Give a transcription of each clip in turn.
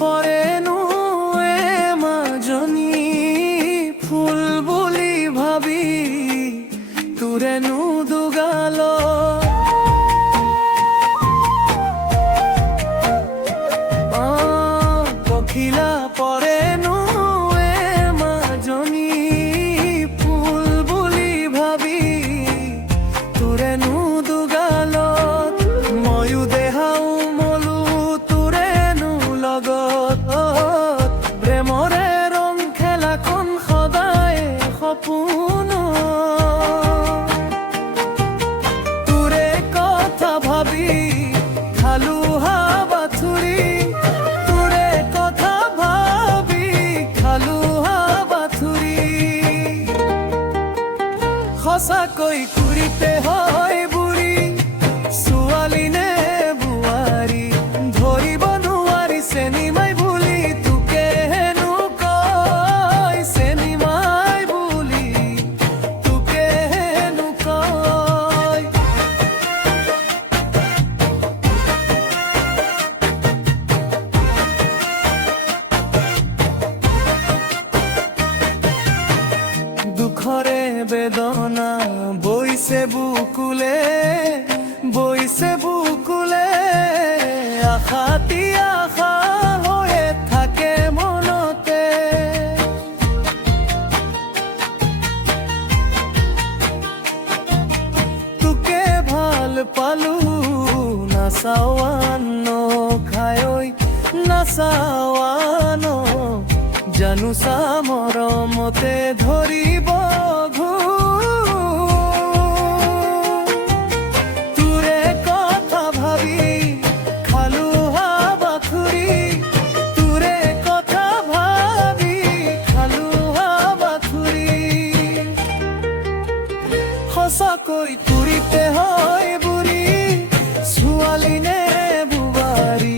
পৰেনো মাজনী ফুল বুলি ভাবি তোৰেনো দুগাল পখিলা পৰেনো মাজনী ফুল বুলি ভাবি তোৰেনো দুগালত ময়ো দেহাও মলো তোৰেনো লগত প্ৰেমৰে ৰং খেলাখন সদায় সপোন তোৰে কথা ভাবি খালো হাবাথুৰি তোৰে কথা ভাবি খালো হাবাথুৰি সঁচাকৈ কুৰিতে হয় বুঢ়ী ছোৱালী নে বোৱাৰী ধৰিব নোৱাৰি চেনিমাই বুলি তোকে হেনো কয় চেনিমাই বুলি তোকে হেনো কয় দুখৰে বেদনা বৈছে বুকুলে আশাতি আশা হৈয়ে থাকে মনতে তোকে ভাল পালো নাচাৱানো খায়ৈ নাচাৱানো জানোচা মৰমতে ধৰিব তোৰে কথা ভাবি খালো হাবাথুৰি তোৰে কথা ভাবি খালো হাবাথুৰি সঁচাকৈ কুৰিতে হয় বুঢ়ী ছোৱালী নে বোৱাৰী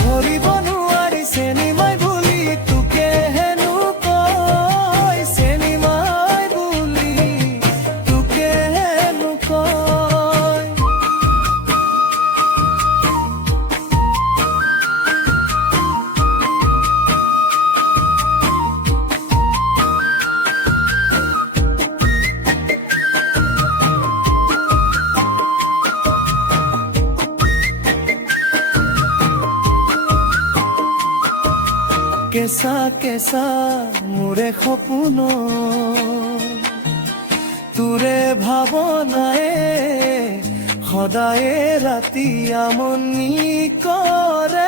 ধৰিব নোৱাৰি চেনিমাই বুলি তোকে হেনো কয় চেনিমাই বুলি তোকে হেনো কয় কেঁচা কেঁচা মোৰে সপোন তোৰে ভাৱনায়ে সদায়ে ৰাতি আমনি কৰে